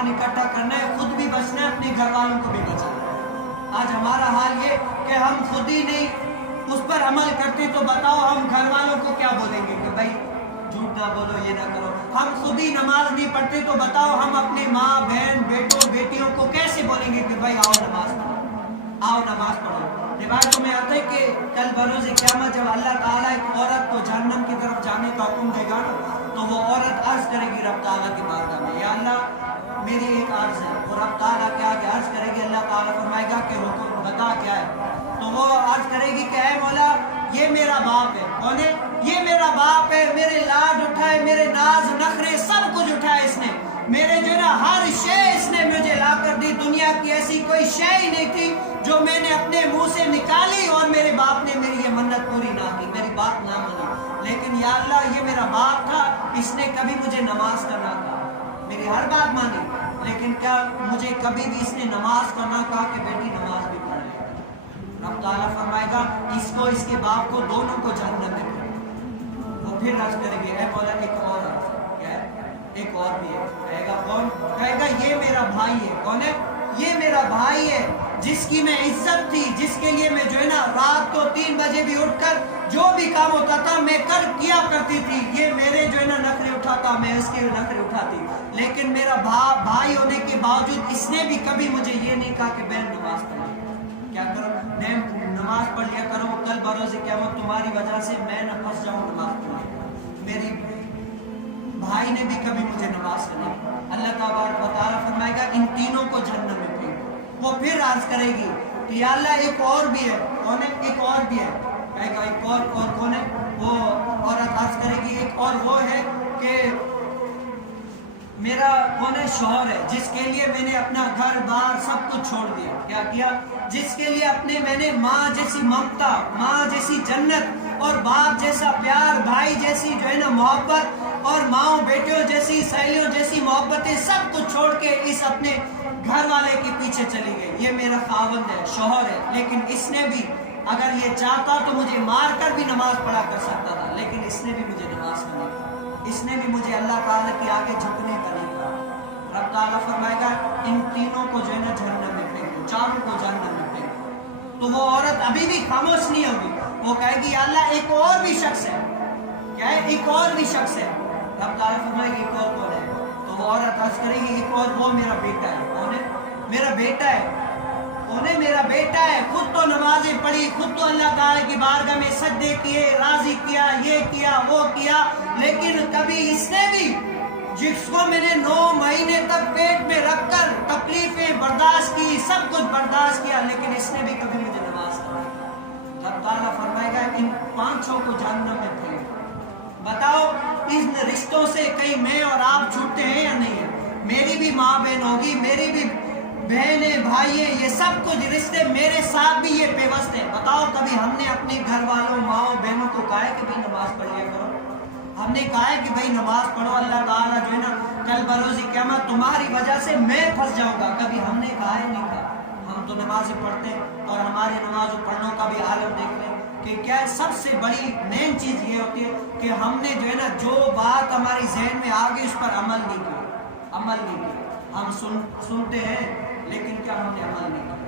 सामान इकट्ठा करना है, खुद भी बचना है, अपने घर वालों को भी बचाना है। आज हमारा हाल ये कि हम खुद ही नहीं उस पर अमल करते तो बताओ हम घर वालों को क्या बोलेंगे कि भाई झूठ ना बोलो, ये ना करो। हम खुद ही नमाज नहीं पढ़ते तो बताओ हम अपने माँ बहन बेटों बेटियों को कैसे बोलेंगे कि भाई आओ नमाज पढ़ो, आओ नमाज पढ़ो। रिवायतों में आता है कि कल बरोज़े क़यामत जब अल्लाह ताला एक औरत को जहन्नम की तरफ जाने का हुक्म देगा ना, तो वो औरत अर्ज करेगी रब ताला की बारगाह में, या अल्लाह मेरी एक अर्ज है। और रब ताला के आगे अर्ज करेगी, अल्लाह ताला फरमाएगा कि हुक्म बता क्या है। तो वो अर्ज करेगी कि ऐ मौला ये मेरा बाप है। कौन है? ये मेरा बाप है, मेरे लाड उठाए, मेरे नाज नखरे सब कुछ उठाए इसने, मेरे जो ना हर शय इसने मुझे ला कर दी। दुनिया की ऐसी कोई शय ही नहीं थी जो मैंने अपने मुंह से निकाली और मेरे बाप ने मेरी ये मन्नत पूरी ना की, मेरी बात ना मानी। लेकिन या अल्लाह ये मेरा बाप था, इसने कभी मुझे नमाज का ना कहा, मेरी हर बात मानी, लेकिन क्या मुझे कभी भी इसने नमाज का ना कहा कि बेटी नमाज भी पढ़ ले। रब ताला फरमाएगा इसको इसके बाप को दोनों को जहन्नम में भेजो। वो फिर अर्ज करेंगे ऐ मौला एक और अर्ज, क्या है? एक और भी है। कहेगा कौन? कहेगा ये मेरा भाई है। कौन है? ये मेरा भाई है जिसकी मैं इज्जत थी, जिसके लिए मैं जो है ना रात को 3 बजे भी उठकर जो भी काम होता था मैं कर किया करती थी। ये मेरे जो है ना नखरे उठाता, मैं इसके नखरे उठाती, लेकिन मेरा भाई होने के बावजूद इसने भी कभी मुझे ये नहीं कहा कि बहन नमाज पढ़ क्या करो, बहन नमाज पढ़ लिया करो, कल बरोज़े क़यामत तुम्हारी वजह से मैं न फंस जाऊँ नमाज पढ़। मेरी भाई ने भी कभी मुझे नमाज करनी। अल्लाह ताला फरमाएगा इन तीनों को जहन्नम में फेंको। वो फिर अर्ज करेगी कि या अल्लाह एक और भी है। कौन है? एक और भी है। कहेगा एक और कौन है? वो औरत अर्ज करेगी एक और वो है कि मेरा कौन है? शौहर है, जिसके लिए मैंने अपना घर बार सब कुछ छोड़ दिया। क्या किया? जिसके लिए अपने मैंने माँ जैसी ममता, माँ जैसी जन्नत और बाप जैसा प्यार, भाई जैसी जो है ना मोहब्बत और माओ बेटियों जैसी सहेलियों जैसी मोहब्बतें सब कुछ छोड़ के इस अपने घर वाले के पीछे चली गई। ये मेरा खावंद है, शौहर है, लेकिन इसने भी अगर ये चाहता तो मुझे मार कर भी नमाज पढ़ा कर सकता था, लेकिन इसने भी मुझे नमाज का नहीं कहा, इसने भी मुझे अल्लाह ताला के आगे झुकने का नहीं कहा। रब ताला फरमाएगा इन तीनों को जो है ना जहन्नम में फेंको, चारों को जहन्नम में फेंको। तो वो औरत अभी भी खामोश नहीं होगी, वो कहेगी अल्लाह एक और भी शख्स है। क्या है? एक और भी शख्स है। रब ताला फरमाएगी एक और कौन है? तो वो औरत अर्ज करेगी एक और, वो मेरा बेटा है। कौन है? मेरा बेटा है। कौन है? मेरा बेटा है। खुद तो नमाजें पढ़ी, खुद तो अल्लाह ताला की बारगाह में सजदे किए, राजी किया, ये किया वो किया, लेकिन कभी इसने भी जिसको मैंने 9 महीने तक पेट में रखकर तकलीफें बर्दाश्त की, सब कुछ बर्दाश्त किया, लेकिन इसने भी कभी मुझे नमाज नहीं। रब ताला फरमाएगा इन 5 को जहन्नम में फेंको। बताओ इन रिश्तों से कहीं मैं और आप छूटते हैं या नहीं है? मेरी भी माँ बहन होगी, मेरी भी बहनें भाई है, ये सब कुछ रिश्ते मेरे साथ भी ये पेवस्त है। बताओ कभी हमने अपने घर वालों माओ बहनों को कहा है कि भाई नमाज पढ़ लिया करो? हमने कहा है कि भाई नमाज पढ़ो, अल्लाह ताला जो है ना कल बरोज़े क़यामत तुम्हारी वजह से मैं फंस जाऊंगा? कभी हमने कहा है? नहीं कहा। हम तो नमाज़ें पढ़ते हैं और हमारी नमाज पढ़ने का भी आलम देख लें कि क्या सबसे बड़ी मेन चीज़ ये होती है कि हमने जो है ना जो बात हमारी जहन में आ गई उस पर अमल नहीं किया। हम सुनते हैं लेकिन क्या हमने अमल नहीं किया?